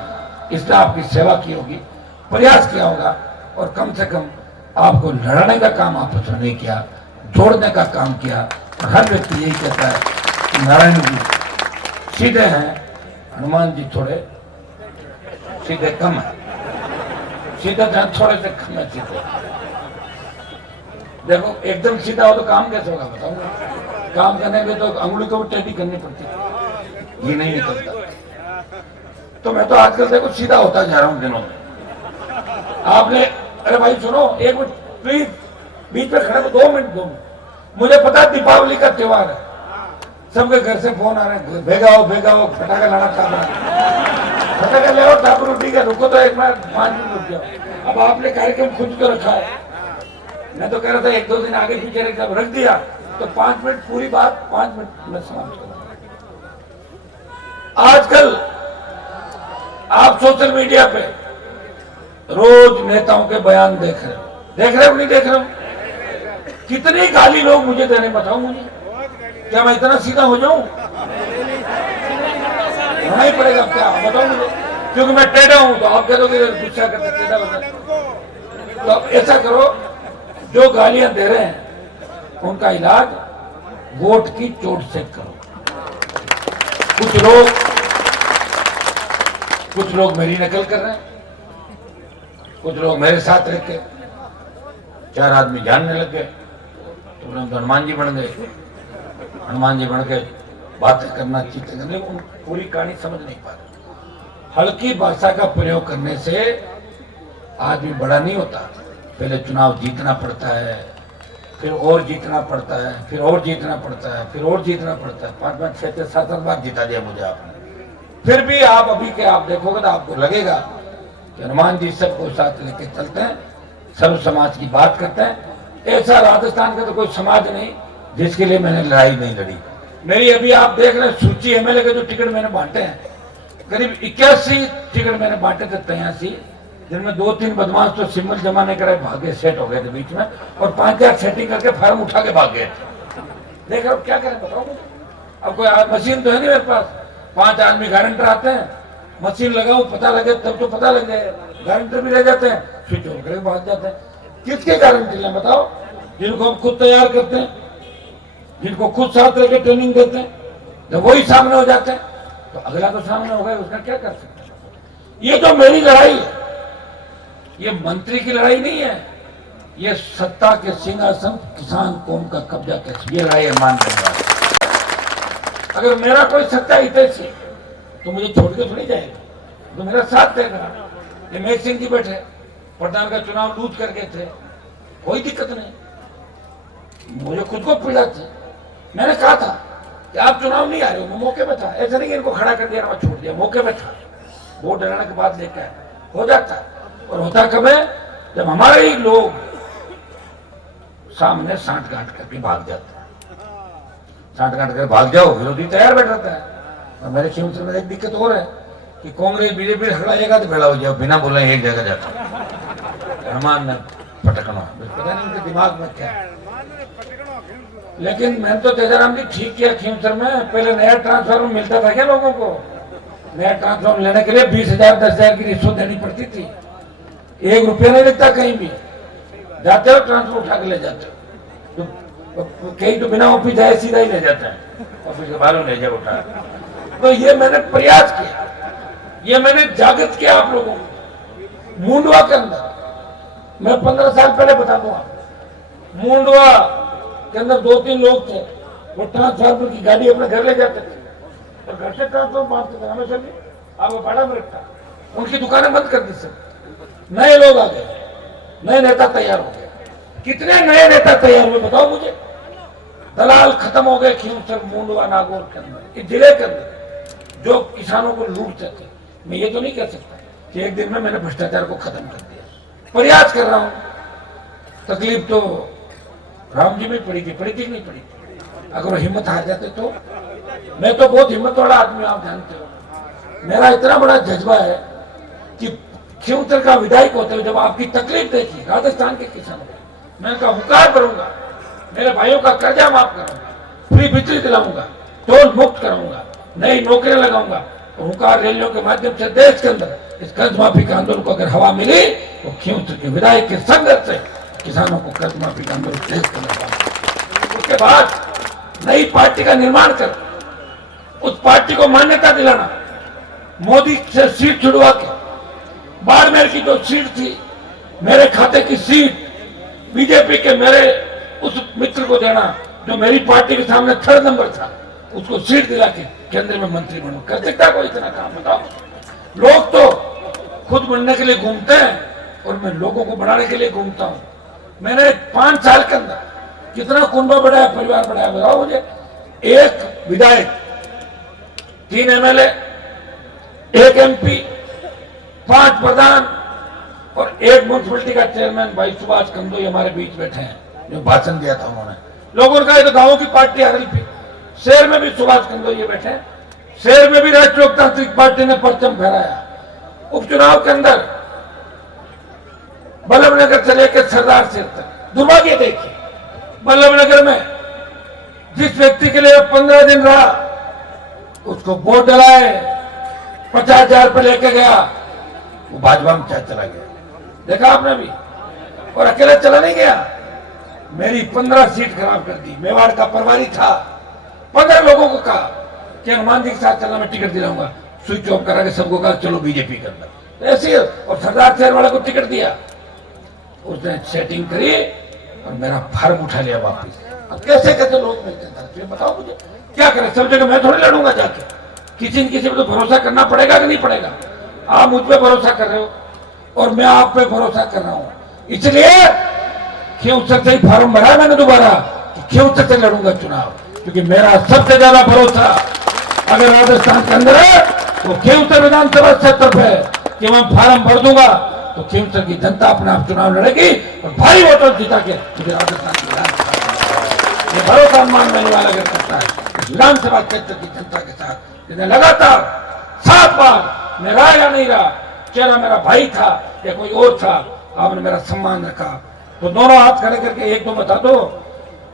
इसने आपकी सेवा की होगी, प्रयास किया होगा और कम से कम आपको लड़ने का काम आपस में नहीं किया, जोड़ने का काम किया। और हर व्यक्ति यही कहता है कि नारायण जी सीधे हैं, हनुमान जी थोड़े सीधे कम है, सीधे जहां थोड़े से कम है सीधे। देखो एकदम सीधा हो तो काम कैसे होगा बताऊंगा, काम करने में तो अंगुली को भी टेढ़ी करनी पड़ती है, ये नहीं निकलता। तो मैं तो आजकल देखो सीधा होता जा रहा हूं दिनों में। आपने अरे भाई सुनो, एक मिनट प्लीज, बीच में खड़े हो 2 मिनट 2 मिनट। मुझे पता है दीपावली का त्योहार है, सबके घर से फोन आ रहे हैं, भेगा हो फटाखा लाना चाहता है, फटाखा ले आओ ठाकुर, ठीक है रुको तो एक बार 5 मिनट रुक जाओ। अब आपने कार्यक्रम खुद को रखा है, मैं तो कह रहा था 1-2 दिन आगे पीछे जब रख दिया तो 5 मिनट पूरी बात 5 मिनट में समाप्त करूंगा। आजकल आप सोशल मीडिया पे रोज नेताओं के बयान देख रहे हो नहीं देख रहे हो? कितनी गाली लोग मुझे दे रहे, बताओ मुझे, क्या मैं इतना सीधा हो जाऊं? होना ही पड़ेगा क्या, बताओ मुझे, क्योंकि मैं टेढ़ा हूं तो आप कह दोगे गुस्सा करके टेढ़ा हो जाए। तो ऐसा करो, जो गालियां दे रहे हैं उनका इलाज वोट की चोट से करो। कुछ लोग मेरी नकल कर रहे हैं, कुछ लोग मेरे साथ रह के 4 आदमी जानने लग गए तो हम तो हनुमान जी बन गए। हनुमान जी बन के बातें करना, चीतें करने, लेकिन पूरी कहानी समझ नहीं पा रहे। हल्की भाषा का प्रयोग करने से आदमी बड़ा नहीं होता। पहले चुनाव जीतना पड़ता है, फिर और जीतना पड़ता है, फिर और जीतना पड़ता है, फिर और जीतना पड़ता है। 5-5, 6-6, 7-7 बार जिता दिया मुझे आपने। फिर भी आप अभी के आप देखोगे तो आपको लगेगा कि हनुमान जी सबको साथ लेके चलते हैं, सर्व समाज की बात करते हैं। ऐसा राजस्थान का तो कोई समाज नहीं जिसके लिए मैंने लड़ाई नहीं लड़ी। मेरी अभी आप देख रहे हैं सूची एमएलए के जो टिकट मैंने बांटे हैं, करीब 81 टिकट मैंने बांटे थे 83, जिनमें 2-3 बदमाश तो सिंबल जमा नहीं करे भागे, सेट हो गए थे बीच में, और 5-4 सेटिंग करके फार्म उठा के भाग गए थे। देख रहे हो क्या करें बताओ मुझे? अब कोई मशीन तो है नहीं मेरे पास, 5 आदमी गारंटर आते हैं, मशीन लगाओ पता लगे तब तो पता लग जाए, गारंटर भी रह जाते हैं, स्विच ऑफ करके भाग जाते हैं। किसके गारंटी लें बताओ? जिनको हम खुद तैयार करते हैं, जिनको खुद साथ लेके ट्रेनिंग देते हैं, जब वही सामने हो जाते हैं तो अगला तो सामने होगा, उसका क्या कर सकते हैं? ये जो मेरी लड़ाई है, ये मंत्री की लड़ाई नहीं है, ये सत्ता के सिंहासन किसान कौम का कब्जा कैसे, ये लड़ाई है मान लेना। अगर मेरा कोई सत्ता हितैषी तो मुझे छोड़ के थोड़ी जाएगा, तो मेरा साथ देगा। ये मेघ सिंह जी बैठे, प्रधान का चुनाव लूट करके थे, कोई दिक्कत नहीं, मुझे खुद को पीड़ा थी। मैंने कहा था कि आप चुनाव नहीं आ रहे हो, मैं मौके में था, ऐसा नहीं कि इनको खड़ा कर दिया मैं छोड़ दिया, मौके में था। वोट डराने के बाद लेकर हो जाता है, और होता कब है जब हमारे ही लोग सामने साठ गांठ करके भाग जाते हैं। साठ गांठ करके भाग जाओ, विरोधी तैयार बैठ रहता है। और मेरे खींवसर में एक दिक्कत और है कि कांग्रेस बीजेपी खड़ाएगा तो भेड़ा हो जाओ, बिना बोले एक जगह जाता हनुमान ने पटकना, पता नहीं उनके दिमाग में क्या है। लेकिन मैंने तो तेजाराम जी ठीक किया खींवसर में, पहले नया ट्रांसफार्मर मिलता था क्या लोगों को? नया ट्रांसफार्मर लेने के लिए 20,000 10,000 की रिश्वत देनी पड़ती थी, 1 रुपया नहीं लगता कहीं भी। जाते हो ट्रांसफर उठा के ले जाते हो, तो कहीं तो बिना ऑफिस जाए सीधा ही ले जाते हैं, ऑफिस के बाहर ले जाए उठा। तो ये मैंने प्रयास किया, ये मैंने जागृत किया आप लोगों को। मुंडवा के अंदर मैं 15 साल पहले बता दूंगा, मुंडवा के अंदर 2-3 लोग थे, वो ट्रांसफार्मर की गाड़ी अपने घर ले जाते थे, तो घर से ट्रांसफर मारते थे हमेशा भी, आपको भाड़ा में रखा, उनकी दुकानें बंद कर दी सब, नए लोग आ गए, नए नेता तैयार हो गए। कितने नए नेता तैयार हुए बताओ मुझे? दलाल खत्म हो गए खींवसर, मुंडवा, नागौर के अंदर, इस जिले के अंदर जो किसानों को लूटते थे। मैं ये तो नहीं कह सकता कि एक दिन में मैंने भ्रष्टाचार को खत्म कर दिया, प्रयास कर रहा हूं। तकलीफ तो राम जी में पड़ी थी नहीं पड़ी थी। अगर वो हिम्मत हार जाते तो, मैं तो बहुत हिम्मत वाला आदमी, आप जानते हो। मेरा इतना बड़ा जज्बा है कि खींवसर का विधायक होते हुए जब आपकी तकलीफ देखी राजस्थान के किसानों को, मैं उनका हुकार करूंगा, मेरे भाइयों का कर्जा माफ करूंगा, फ्री बिजली दिलाऊंगा, टोल मुक्त कराऊंगा, नई नौकरियां लगाऊंगा। हुकार रैलियों के माध्यम से देश के अंदर इस कर्ज माफी के आंदोलन को अगर हवा मिली तो खींवसर के विधायक के संघर्ष से किसानों को कर्ज माफी का आंदोलन देश के अंदर, उसके बाद नई पार्टी का निर्माण कर उस पार्टी को मान्यता दिलाना, मोदी से सीट छुड़वा के बाड़मेर की जो सीट थी, मेरे खाते की सीट बीजेपी के मेरे उस मित्र को देना जो मेरी पार्टी के सामने 3rd नंबर था, उसको सीट दिला के केंद्र में मंत्री बनूं। कर सकता कोई इतना काम? बताओ। लोग तो खुद बनने के लिए घूमते हैं और मैं लोगों को बढ़ाने के लिए घूमता हूं। मैंने 5 साल के अंदर कितना कुंबा बढ़ाया, परिवार बढ़ाया, बताओ मुझे। 1 विधायक, 3 MLA, 1 MP, 5 प्रधान और 1 म्युनिसिपलिटी का चेयरमैन भाई सुभाष कंदोई हमारे बीच बैठे हैं, जो भाषण दिया था उन्होंने। लोगों ने कहा तो गांवों की पार्टी RLP, शहर में भी सुभाष कंदोई ये बैठे हैं, शहर में भी राष्ट्रीय लोकतांत्रिक पार्टी ने परचम फहराया। उपचुनाव के अंदर बल्लभनगर से लेकर सरदार सिंह तक दुर्भाग्य देखिए, बल्लभनगर में जिस व्यक्ति के लिए 15 दिन रहा उसको वोट डलाए, 50,000 रुपये लेके गया, वो भाजपा में चला गया। देखा आपने भी? और अकेला चला नहीं गया, मेरी 15 सीट खराब कर दी। मेवाड़ का प्रभारी था, 15 लोगों को कहा कि हनुमान जी के साथ चलना, मैं टिकट दिलाऊंगा, स्विच ऑफ करा के सबको कहा चलो बीजेपी के अंदर, ऐसे। और सरदार शहर वाले को टिकट दिया, उसने सेटिंग करी और मेरा फॉर्म उठा लिया वापस। अब कैसे कैसे लोग मिलते हैं, बताओ मुझे क्या करें? सब जगह मैं थोड़ी लड़ूंगा जाके, किसी न किसी पे तो भरोसा करना पड़ेगा कि नहीं पड़ेगा? आप मुझ पे भरोसा कर रहे हो और मैं आप पे भरोसा कर रहा हूं, इसलिए खींवसर से ही फॉर्म भरा मैंने दोबारा, खींवसर से लड़ूंगा चुनाव, क्योंकि मेरा सबसे ज्यादा भरोसा अगर राजस्थान के अंदर है तो खींवसर विधानसभा क्षेत्र पे कि मैं फॉर्म भर दूंगा तो खींवसर की जनता अपने आप चुनाव लड़ेगी और भारी वोटर जिता के मुझे राजस्थान की विधानसभा, ये भरोसा मान लेने वाला अगर करता है विधानसभा क्षेत्र की जनता के साथ, जिन्हें लगातार 7 बार मैं रहा या नहीं रहा, चेहरा मेरा भाई था या कोई और था, आपने मेरा सम्मान रखा। तो दोनों हाथ खड़े करके एक तो बता दो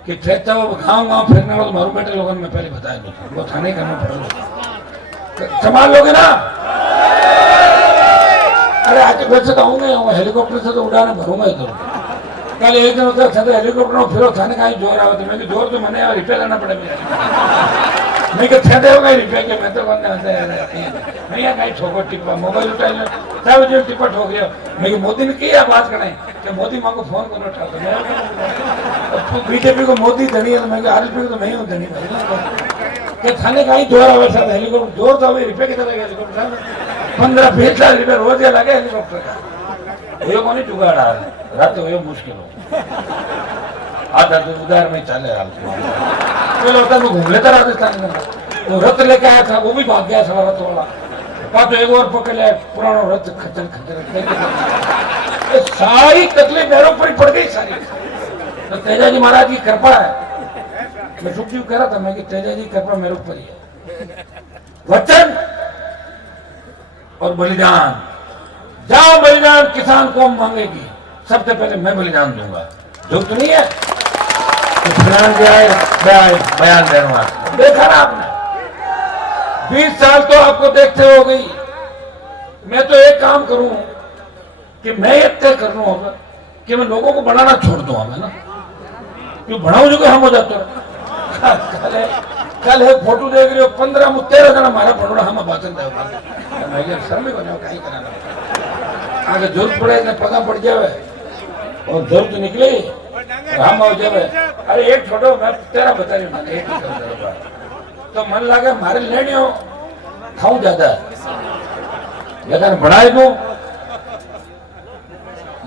कि ठेचा वो गाँव फिरने वाला मारू बेटे लोगों ने पहले बताया नहीं, वो थाने करना पड़ेगा, संभाल लोगे ना? अरे आज वैसे तो आऊंगा, हेलीकॉप्टर से तो उड़ाने भरूंगा ही। तो कल एक दिन होता है हेलीकॉप्टर में फिर थाने का जोर आवा, मैं जोर तो मैंने रिपेयर करना पड़ेगा, मैं थे होगा रिपेयर के, मैं तो नहीं कहीं ठोको टिप्पा मोबाइल उठा सब जो टिप्पा ठोक गया। मैं मोदी ने की बात करें कि मोदी माँ को फोन करो उठा, बीजेपी को मोदी धनी है, मैं RLP को तो मैं हूँ धनी भाई, थाने का ही जोर आवा था हेलीकॉप्टर, जोर तो अभी रिपेयर कितना लगेगा हेलीकॉप्टर, 15-20 लाख रुपये रोज लगे हेलीकॉप्टर का, ये को नहीं जुगाड़ आ रात हो मुश्किल हो, आधा तो उधार में चले हाल होता है। घूम लेता राजस्थान में, तो रथ लेके आया था, वो भी भाग गया था रथ वाला, तो एक और पकड़ लिया पुराना रथ, खच्चर खच्चर, सारी तकलीफ मेरे ऊपर ही पड़ गई सारी। तो तेजा जी महाराज की कृपा है, मैं सुखदेव कह रहा था मैं कि तेजा जी कृपा मेरे ऊपर ही है। वचन और बलिदान, जाओ बलिदान किसान कौम मांगेगी, सबसे पहले मैं बलिदान दूंगा, जो तो नहीं है तो बयान देना। देखा ना आपने, 20 साल तो आपको देखते हो गई। मैं तो एक काम करूं कि मैं ये तय कर लूं होगा कि मैं लोगों को बढ़ाना छोड़ दूंगा, मैं ना क्यों बढ़ाऊं जो हम हो जाते कल है फोटो देख रहे हो 15-13 जना हमारा फोटो हम भाषण दे शर्म ही बने कहीं कराना, आगे जरूरत पड़े पगा पड़ जाए और जरूरत निकले हम हो जाए। अरे एक छोड़ो, मैं तेरा बता रही हूँ, तो मन लगे मारे लेनी हो खाऊं ज्यादा ज्यादा बढ़ाए दो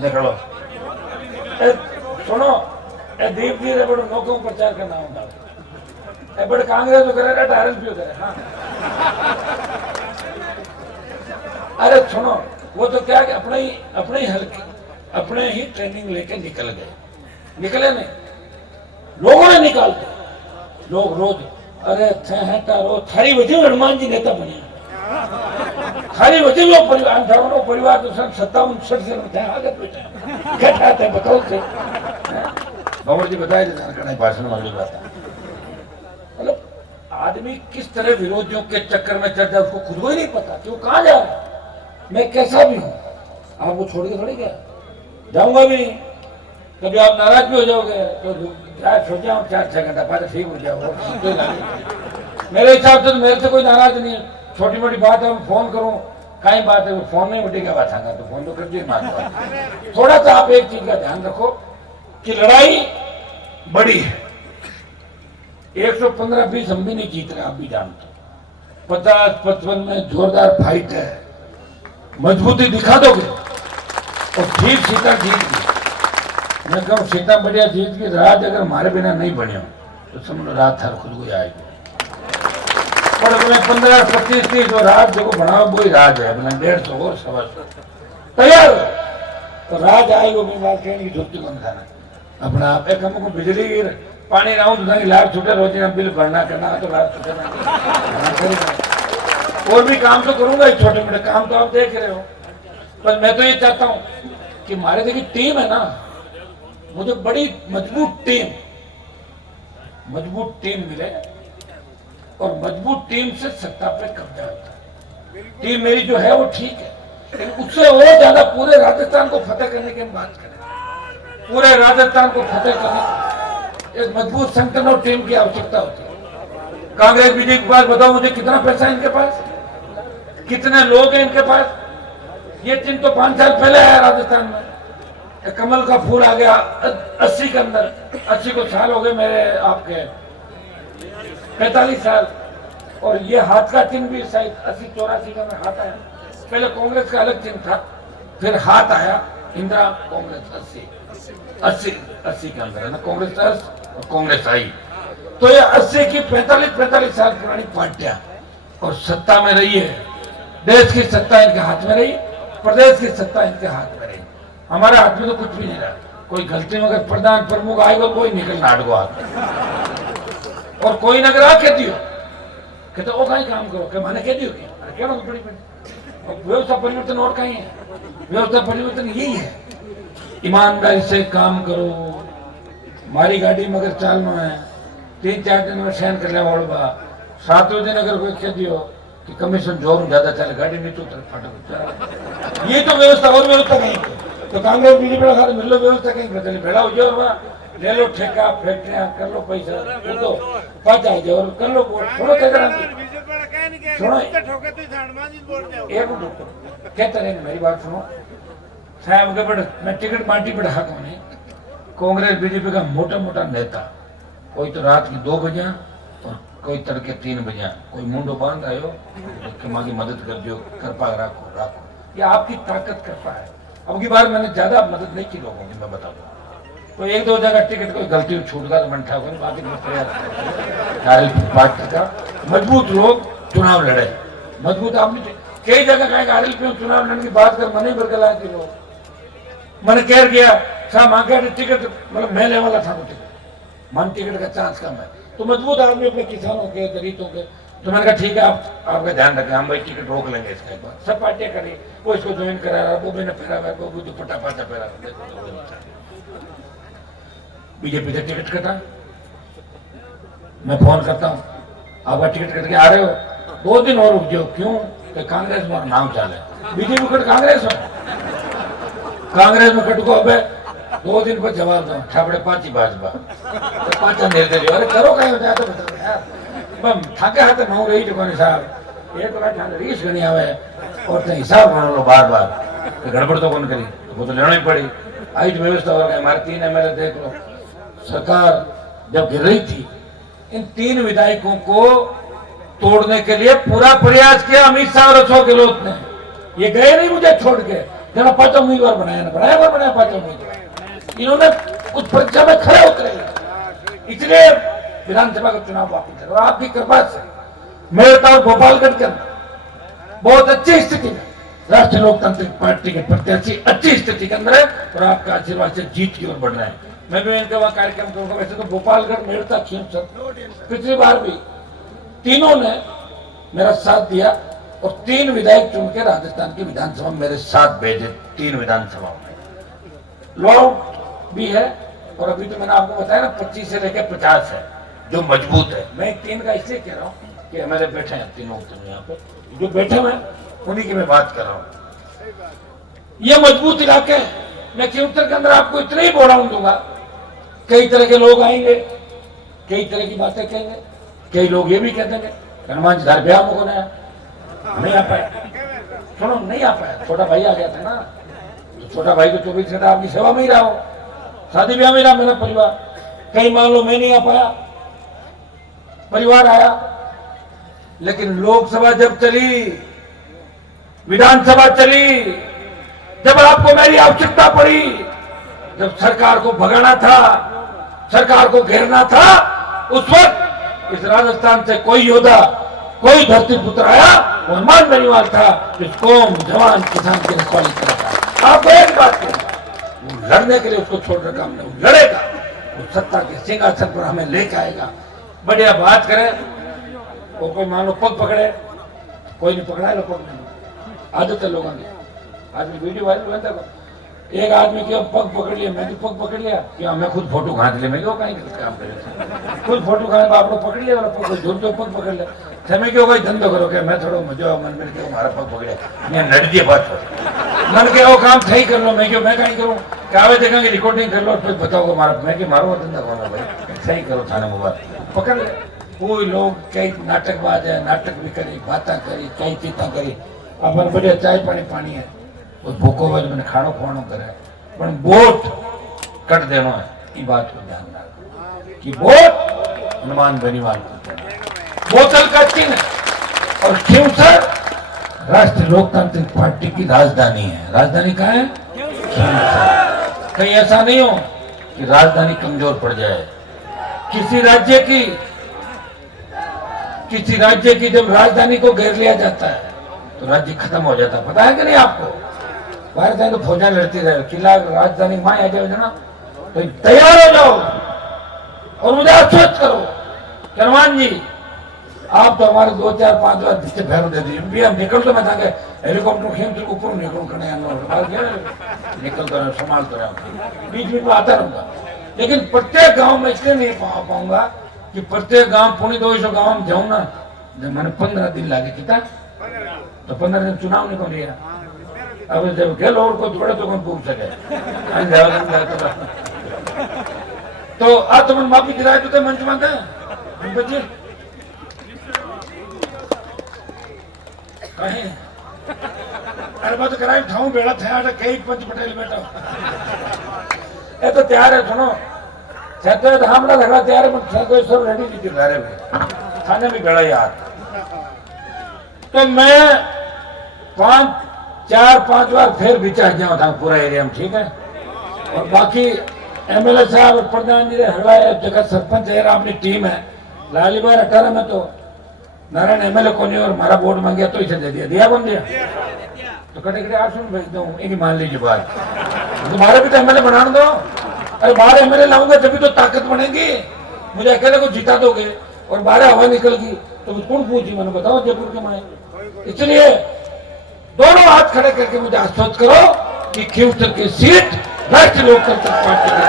निकलो सुनो ए दीप जी रे बड़ो नौकों प्रचार करना होता ए बड़े कांग्रेस तो करे ना आरएसपी करे हाँ अरे सुनो वो तो क्या अपने ही हल्के अपने ही ट्रेनिंग लेके निकल गए निकले नहीं लोगों ने निकाल दिया लोग रोज अरे रो थारी वजह हनुमान जी नेता बने थारी वजह वो परिवार तो सन 57 से आगे बैठा क्या चाहते हैं बताओ थे भंवर जी बताए थे जानकारी भाषण वाली बात मतलब आदमी किस तरह विरोधियों के चक्कर में चढ़ जाए उसको खुद को ही नहीं पता कि वो कहाँ जा रहा है मैं कैसा भी हूँ आपको छोड़ के थोड़ी गया जाऊंगा भी कभी आप नाराज भी हो जाओगे तो सो जाओ 4-6 घंटा बाद ठीक हो जाओ मेरे हिसाब से तो मेरे से कोई नाराज नहीं है छोटी मोटी बात है मैं फोन करूं कई बात है फोन नहीं उठी क्या बात है तो फोन तो कर दिए मार थोड़ा सा आप एक चीज का ध्यान रखो कि लड़ाई बड़ी है 115-20 हम भी नहीं जीत रहे आप भी जानते 50-55 में जोरदार फाइट है मजबूती दिखा दोगे और ठीक सीता जीत गई मैं कहूँ सीता बढ़िया जीत की रात अगर हमारे बिना नहीं बने हो तो समझ रात हर खुद को आएगी और अपने 15-25 जो रात जो बनाओ वही राज है अपने 150 और 125 तैयार तो राज आएगी अपनी बात कहने की झुकती कौन खाना अपना आप एक हमको बिजली की पानी ना हो तो लाभ छूटे रोज ना बिल भरना करना तो लाभ छूटे ना और भी काम तो करूंगा छोटे मोटे काम तो आप देख रहे हो पर मैं तो ये चाहता हूँ कि हमारे देखिए टीम है ना मुझे बड़ी मजबूत टीम मिले और मजबूत टीम से सत्ता पे कब्जा होता है टीम मेरी जो है वो ठीक है लेकिन उससे और ज्यादा पूरे राजस्थान को फतेह करने की हम बात करें पूरे राजस्थान को फतेह करने एक मजबूत संगठन और टीम की आवश्यकता होती है कांग्रेस बीजेपी के पास बताओ मुझे कितना पैसा है इनके पास कितने लोग हैं इनके पास ये चिन्ह तो 5 साल पहले आया राजस्थान में कमल का फूल आ गया 80 के अंदर 80 को साल हो गए मेरे आपके 45 साल और ये हाथ का चिन्ह भी शायद 80-84 का हाथ आया पहले कांग्रेस का अलग चिन्ह था फिर हाथ आया इंदिरा कांग्रेस 80 के अंदर है ना कांग्रेस आई तो ये 80 की 45 साल पुरानी पार्टियां और सत्ता में रही है देश की सत्ता इनके हाथ में रही प्रदेश की सत्ता इनके हाथ में रही हमारे हाथ में तो कुछ भी नहीं रहा कोई गलती में अगर प्रधान प्रमुख आएगा कोई निकल नाटको हाथ और कोई नगर आ कह दियो कहते वो कहीं काम करो क्या माने कह दियो क्या बड़ी व्यवस्था परिवर्तन और कहीं है व्यवस्था परिवर्तन यही है ईमानदारी से काम करो मारी गाड़ी में अगर चालना है 3-4 दिन में सहन कर लिया बा 7वें दिन अगर कोई कह दियो कि कमीशन जोर ज्यादा चले गाड़ी नहीं तो फटक ये तो व्यवस्था और व्यवस्था कहीं तो कांग्रेस बीजेपी खाते मिल लो व्यवस्था कहीं बदले भेड़ा हो जाओ ले लो ठेका फैक्ट्रियां कर लो पैसा तो पाँच आ जाओ कर लो थोड़ा सुनो एक कहते रहे मेरी बात सुनो साहब के बड़े मैं टिकट पार्टी पर हक होने कांग्रेस बीजेपी का मोटा मोटा नेता कोई तो रात की 2 बजे और कोई तड़के 3 बजे कोई मुंडो बांध आयो कि माँ की मदद कर दियो कृपा राखो ये आपकी ताकत कृपा है अब की बार मैंने ज्यादा मदद नहीं की लोगों की मैं बता दूं तो 1-2 जगह टिकट कोई गलती छूट गया तो मन ठा बाकी पार्टी का मजबूत लोग चुनाव लड़े मजबूत आपने कई जगह कहेगा आरएलपी चुनाव लड़ने की बात कर मन ही बरकला के लोग मैंने कह गया साहब मांगा टिकट मतलब मैं लेने वाला था टिकट मन टिकट का चांस कम है तो मजबूत आदमी अपने किसानों के दलितों के तो मैंने कहा ठीक है आपका ध्यान रखें हम भाई टिकट रोक लेंगे इसके बाद सब पार्टियां करी वो इसको ज्वाइन करा रहा वो मैंने फेरा हुआ वो दुपट्टा पाचा फेरा बीजेपी से टिकट कटा मैं फोन करता हूँ आपका टिकट कट के आ रहे हो 2 दिन और रुक जाओ क्यों कि कांग्रेस में नाम चाले बीजेपी कट कांग्रेस में कट को अब 2 दिन पर जवाब दो ठापड़े 5 ही भाजपा तो 5 निर्दलीय अरे करो कहीं होता है तो बताओ यार थाके हाथे नौ रही जो साहब ये तो रीस गणी आवे और हिसाब बना लो बार गड़बड़ तो कौन करी तो वो तो लेना ही पड़ी आई व्यवस्था हो गई हमारे 3 MLA देख लो सरकार जब गिर रही थी इन 3 विधायकों को तोड़ने के लिए पूरा प्रयास किया अमित शाह और अशोक गहलोत ने। ये गए नहीं मुझे छोड़ के, जरा 5 उम्मीदवार बनाया ना बनाया 5 उम्मीदवार। इन्होंने उस परीक्षा में खड़े उतरे, इसलिए विधानसभा का चुनाव वापिस है। और आपकी कृपा से मेरठ और गोपालगंज के अंदर बहुत अच्छी स्थिति में राष्ट्रीय लोकतांत्रिक पार्टी के प्रत्याशी अच्छी स्थिति के अंदर है और आपका आशीर्वाद से जीत की ओर बढ़ रहे हैं। मैं भी इनके वहां कार्यक्रम करूंगा। वैसे तो गोपालगंज, मेरठ, खींवसर पिछली बार भी तीनों ने मेरा साथ दिया और 3 विधायक चुन के राजस्थान की विधानसभा मेरे साथ भेजे। 3 विधानसभाओं में लॉ भी है और अभी तो मैंने आपको बताया ना 25 से लेकर 50 है जो मजबूत है। मैं 3 का इसलिए कह रहा हूँ कि हमारे बैठे हैं तीनों यहाँ पे जो बैठे हुए उन्हीं की मैं बात कर रहा हूँ। ये मजबूत इलाके हैं। मैं खींवसर के अंदर आपको इतना ही बोराउन दूंगा, कई तरह के लोग आएंगे, कई तरह की बातें कहेंगे, कई लोग ये भी कह देंगे हनुमान जी ब्याह मुझको नहीं आ पाया। सुनो, नहीं आ पाया, छोटा भाई आ गया था ना, तो छोटा भाई को 24 घंटा आपकी सेवा में ही रहा हो, शादी ब्याह में रहा मेरा परिवार। कई मान लो मैं नहीं आ पाया, परिवार आया। लेकिन लोकसभा जब चली, विधानसभा चली, जब आपको मेरी आवश्यकता पड़ी, जब सरकार को भगाना था, सरकार को घेरना था, उस वक्त इस राजस्थान से कोई योद्धा, कोई धरती पुत्र आया, वो हनुमान बेनीवाल था, जिस कौम, जवान, किसान की रखवाली करता। आपको एक बात कहूं, वो लड़ने के लिए उसको छोड़ रखा हमने, वो लड़ेगा, वो सत्ता के सिंहासन पर हमें लेके आएगा। बढ़िया बात करें, वो कोई मान लो पग पकड़े, कोई नहीं पकड़ा है, पग नहीं आदत है लोगों की। आज भी वीडियो वायरल हुआ था, एक आदमी की पग पकड़ लिया, मैं भी पग पकड़ लिया, क्या मैं खुद फोटो खींच लिया, मैं क्यों कहीं काम करे, खुद फोटो खाने आप लोग पकड़ लिया, पग पकड़ लिया, समय क्यों कोई धंधो करो क्या, मैं थोड़ा मजा मन में क्यों हमारा पग पकड़े, मैं नट दिए बात मन के वो काम सही कर लो, मैं क्यों मैं कहीं करूँ, क्या देखेंगे रिकॉर्डिंग कर लो, फिर बताओ हमारा, मैं कि मारो धंधा करो भाई, सही करो थाने में बात पकड़ ले। कोई लोग कई नाटकबाज है, नाटक भी करी, बातें करी, कई चीजें करी, अपन बढ़िया चाय पानी है, उस भूखो वज मैंने खाणो खुआणो करे, पर वोट कट देना है, ये बात को ध्यान रखना कि वोट हनुमान बेनीवाल को देना। बोतल का चिन्ह और खींवसर राष्ट्रीय लोकतांत्रिक पार्टी की राजधानी है। राजधानी कहाँ है? खींवसर। कहीं ऐसा नहीं हो कि राजधानी कमजोर पड़ जाए। किसी राज्य की जब राजधानी को घेर लिया जाता है तो राज्य खत्म हो जाता है। पता है कि नहीं आपको? बाहर जाए तो फौजा लड़ती रहे, किला राजधानी मां आ जाओ ना, तो तैयार हो जाओ और मुझे आश्वस्त करो कि हनुमान जी आप तो हमारे 2 4 5 बार जिससे भैरव दे दीजिए, हम निकल तो मैं था हेलीकॉप्टर खेल ऊपर निकलूँ करने निकल तो संभाल तो रहा, बीच में आता रहूंगा। लेकिन प्रत्येक गांव में इसलिए नहीं पाऊंगा कि प्रत्येक गांव 250 गांव में जाऊं ना, जब मैंने 15 दिन लागे कितना, तो 15 दिन चुनाव निकल लिया। अब जब गेल और को थोड़ा तो कौन पूछ सके, तो आज तुम माफी दिलाए तो मंच मांगते हैं बच्चे कहीं, अरे बात कराई ठाऊ बेड़ा था कई पंच पटेल बेटा ये तो तैयार है। सुनो छत्तीस हमला झगड़ा तैयार है, छत्तीस सब रेडी नहीं दिला रहे थाने में बेड़ा यार। तो मैं 4-5 बार फिर बिचा गया था पूरा एरिया में, ठीक है। और बाकी एमएलए साहब, प्रधान जी हड़ा जगह सरपंच है, अपनी टीम है। लाली बार 18 में तो नारायण एमएलए को नहीं और हमारा वोट मांग तो इसे दे दिया कौन दिया, तो कटे आप सुन भेज दो, एक मान लीजिए बात, तुम्हारे भी तो एमएलए बना दो। अरे 12 एमएलए लाऊंगा तभी तो ताकत बनेगी। मुझे अकेले को जिता दोगे और 12 हवा निकल गई तो कौन पूछी, मैंने बताओ जयपुर के माए। इसलिए दोनों हाथ खड़े करके मुझे आश्वस्त करो कि खींवसर की सीट राष्ट्रीय लोकतांत्रिक पार्टी की